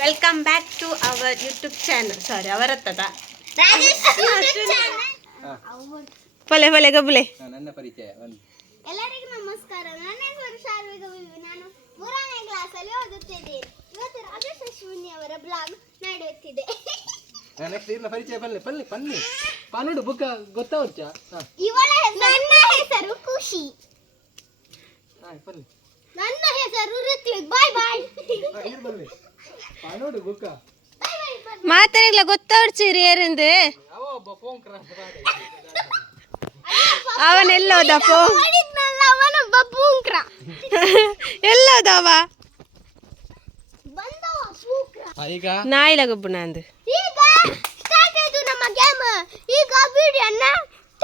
Welcome back to our YouTube channel. ಸಾರಿ ಅವರತ್ತದ ಪೊಲೆ ಪೊಲೆ ಗಬ್ಬುಲೆ. ನನ್ನ ಪರಿಚಯ ಎಲ್ಲರಿಗೂ ನಮಸ್ಕಾರ. ನನ್ನ ಹೆಸರು ಶಾರ್ವಿಕ ವಿವಿ. ನಾನು 3ನೇ ಕ್ಲಾಸಲ್ಲಿ ಓದುತ್ತಿದ್ದೇನೆ. ಇವತ್ತು ರಾಜೇಶ್ ಅಶ್ವಿನಿ ಅವರ ಬ್ಲಾಗ್ ನಡೆಯುತ್ತಿದೆ. ನೆಕ್ಸ್ಟ್ ಇರ್ಲ ಪರಿಚಯ ಬನ್ನಿ ಬನ್ನಿ ಬನ್ನಿ ಪಾನುಡು ಬುಕ್ಕ ಗೊತ್ತಾವಚ್ಚ. ನನ್ನ ಹೆಸರು ಖುಷಿ. ಬನ್ನಿ. ನನ್ನ ಹೆಸರು ಋತ್ವಿಕ್. ಬಾಯ್ ಬಾಯ್. ಬನ್ನಿ ಪಾನುಡು ಬುಕ್ಕ ಮಾತಾಡಲ್ಲ ಗೊತ್ತಾಡ್ಸಿರಿ ಯಾರಂದು ಅವ ಒಬ್ಬ ಫೋನ್ ಕ್ರಾಸ್ ಮಾಡಿ ಅವನೆಲ್ಲೋದ ಫೋನ್ ಅವನೊಬ್ಬ ಪೂಂಕ್ರ ಎಲ್ಲೋದವ ಬಂದವ ಪೂಂಕ್ರ. ಈಗ ನಾಯಿಲ ಗೊಬ್ಬು ನಂದು. ಈಗ ಸ್ಟಾರ್ಟ್ ಆಯ್ತು ನಮ್ಮ ಗೇಮ್. ಈಗ ವಿಡಿಯೋನ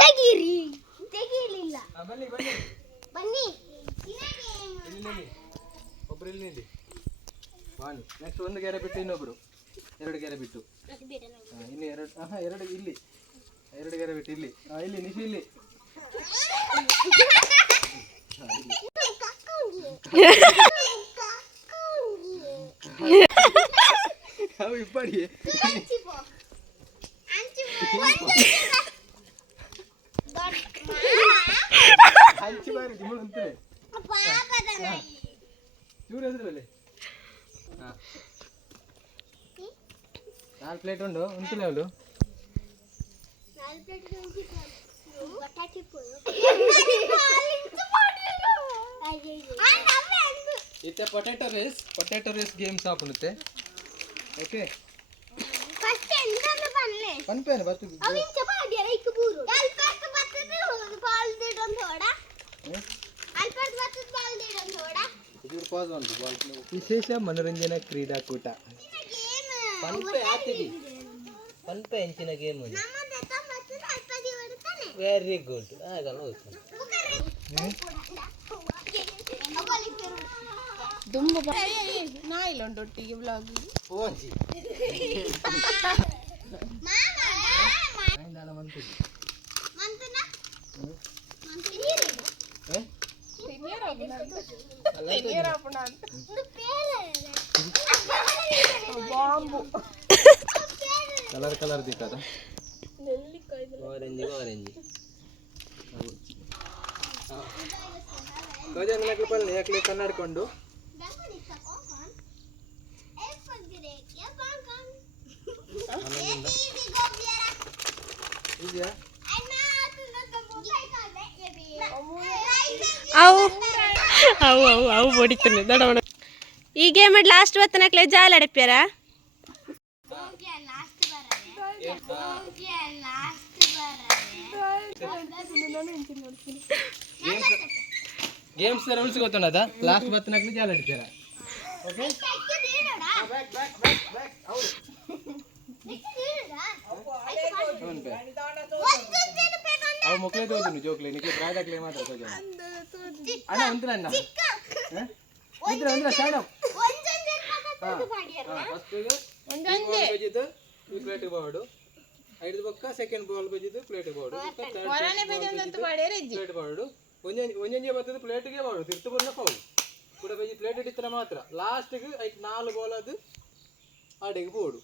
ತೆಗೀರಿ. ತೆಗೀಲಿಲ್ಲ. ಬನ್ನಿ ಬನ್ನಿ ಬನ್ನಿ. ಇಲ್ಲಿ ಒಬ್ರು ಇಲ್ಲಿ ನಿಲ್ಲಿ ಬನ್ನಿ. ನೆಕ್ಸ್ಟ್ ಒಂದು ಗೆರೆ ಬಿಟ್ಟು ಇನ್ನೊಬ್ರು ಎರಡು ಗೆರೆ ಬಿಟ್ಟು ಇನ್ನು ಎರಡು ಇಲ್ಲಿ ಎರಡು ಗೆರೆ ಬಿಟ್ಟು ಇಲ್ಲಿ ಇಲ್ಲಿ ನಿಶಿ ಇಲ್ಲಿ ಅವು ಇಪ್ಪಡಿ ಹಂಚಿ ಬಾರಿ ದಿಮಳು ಅಂತಾರೆ ಇವ್ರು ಹೆಸರು ಬೆಲೆ 4 ಪ್ಲೇಟ್ ಉಂಡು ಉಂಟುಲೆ ಅವಳು ಇತ್ತೆ ಪೊಟ್ಯಾಟೊ ರೇಸ್ ಗೇಮ್ಸ್ ಆಪುನುತ್ತೆ. ಓಕೆ ಫಸ್ಟ್ ಎಂತಲ್ಲ ಬನ್ನೆ ಪನ್ಪೇನೆ ಬತ್ತು ಅವಿಂಚ ಪಾಡಿಯರ ಇಕ್ಕ ಬೂರು ಅಲ್ಪರ್ತ ಬತ್ತದ ಬಾಲ್ ದೇಡಂ ಥೋಡ ಅಲ್ಪರ್ತ ಬತ್ತದ ಬಾಲ್ ದೇಡಂ ಥೋಡ ಇದು ಪಾಸ್ ಒಂದು ಬಾಲ್. ವಿಶೇಷ ಮನೋರಂಜನಾ ಕ್ರೀಡಾಕೂಟ ಪನ್ಪೆ ಆತಿದಿ ಪನ್ಪೆ ಎಂಚಿನ ಗೇಮ್ ಉಂಟು. ನಮ್ಮದ ತಮ್ಮತ್ತು ಅಲ್ಪದಿ ಹೊರತಾನೆ ವೆರಿ ಗುಡ್ ಆಗಲ್ಲ ಹೋಯ್ತು ದುಂಬ ನಾಯಿಲೊಂಡೊಟ್ಟಿಗೆ ಬ್ಲಾಗ್ ಓಂಜಿ ಮಾಮಾ ಐಂದಾಲ ಮಂತಿದಿ ಮಂತನ ಮಂತಿರಿ ಕಲರ್ ಕಲರ್ ದಿಕ್ಕದ ಆರೆಂಜ್ ಗಜಂಗ್ಲಕ್ಕೆ ಪಲ್ಲೆ ಯಾಕೆ ಕನ್ನಡ್ಕೊಂಡು ಇದೆಯಾ ಅವು ಅವು ಅವು ಅವು ಬಡಿತಾನೆ ದೊಡ್ಡ. ಈ ಗೇಮ್ ಲಾಸ್ಟ್ ಬತ್ತನಕ್ಲೆ ಜಾಲ ಅಡಪ್ಯಾರ ಗೇಮ್ಸ್ ರೂಲ್ಸ್ ಗೊತ್ತುಂಟದ ಲಾಸ್ಟ್ ಬತ್ತನಕ್ಲಿ ಜಾಲ ಹಿಡಿತಾರ. ಓಕೆ ಅವು ಮಕ್ಕಳೇ ತೋಜುನು ಜೋಕ್ಲೆ ನಿಕ್ಲೆ ಪ್ರಾಯದಾಗ್ಲೇ ಮಾತ್ರ ತೋಜನ ಅಣ್ಣ ಒಂದ್ರ ಅಣ್ಣ ಇದ್ರ ಒಂದ್ರ ಸ್ಟಾರ್ಟ್ ಅಪ್ ಫಸ್ಟ್ ಬಜಿದು ಈ ಪ್ಲೇಟ್ ಬಾಡು ಐದು ಬೊಕ್ಕ ಸೆಕೆಂಡ್ ಬಾಲ್ ಬಜಿದು ಪ್ಲೇಟ್ ಬಾಡು ಪ್ಲೇಟ್ ಬಾಡು ಒಂಜೊಂಜೆ ಬರ್ತದೆ ಪ್ಲೇಟ್ಗೆ ಬಾಡು ತಿರ್ತು ಬಂದ ಫೌಲ್ ಕೂಡ ಬಜಿ ಪ್ಲೇಟ್ ಹಿಡಿತಾರ ಮಾತ್ರ ಲಾಸ್ಟ್ಗೆ ಐದು 4 ಬಾಲ್ ಅದು ಅಡೆಗೆ ಬೋಡು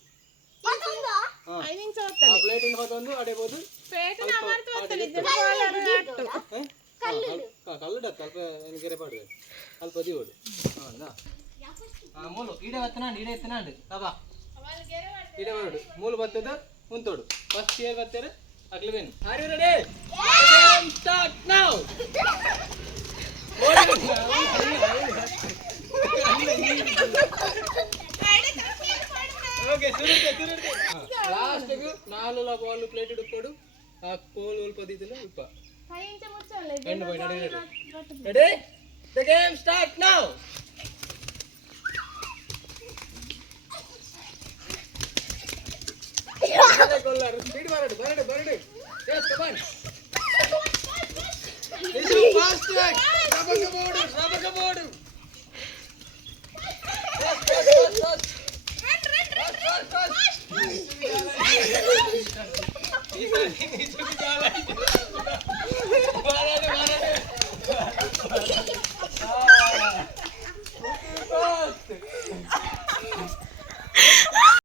ಪ್ಲೇಟ್ ಒಂದು ಅಡೆಬಹುದು ಕಲ್ಲುಡತ್ತ ಅಲ್ಪ ಗೆರೆ ಪಾಡುವೆ ಅಲ್ಪ ದಿವೋಡು ಮೂಲು ಇಡೆ ಬತ್ತನಾಂಡು ಇಡೆ ಎತ್ತನಾಂಡು ಬಾಬಾ ಇಡೆ ಬಾಡು ಮೂಲು ಬತ್ತದ ಮುಂತೋಡು ಫಸ್ಟ್ ಇಯರ್ ಬರ್ತಾರೆ ಆಗ್ಲಿ ಬೇನು are you ready start now okay ಸುರುತೆ ಲಾಸ್ಟ್ ಗೆ 4 ಬಾಲ್ ಪ್ಲೇಟ್ ಇಡುಕೋಡು ಆ ಕೋಲ್ ಉಲ್ಪ ದಿದಿಲ್ಲ ಉಲ್ಪ end point ready the game start now ಕೊಲ್ಲರ್ ಸ್ಪೀಡ್ ಬರಡು yes come on this is fast track ರಬಕ ಬೋರ್ಡ್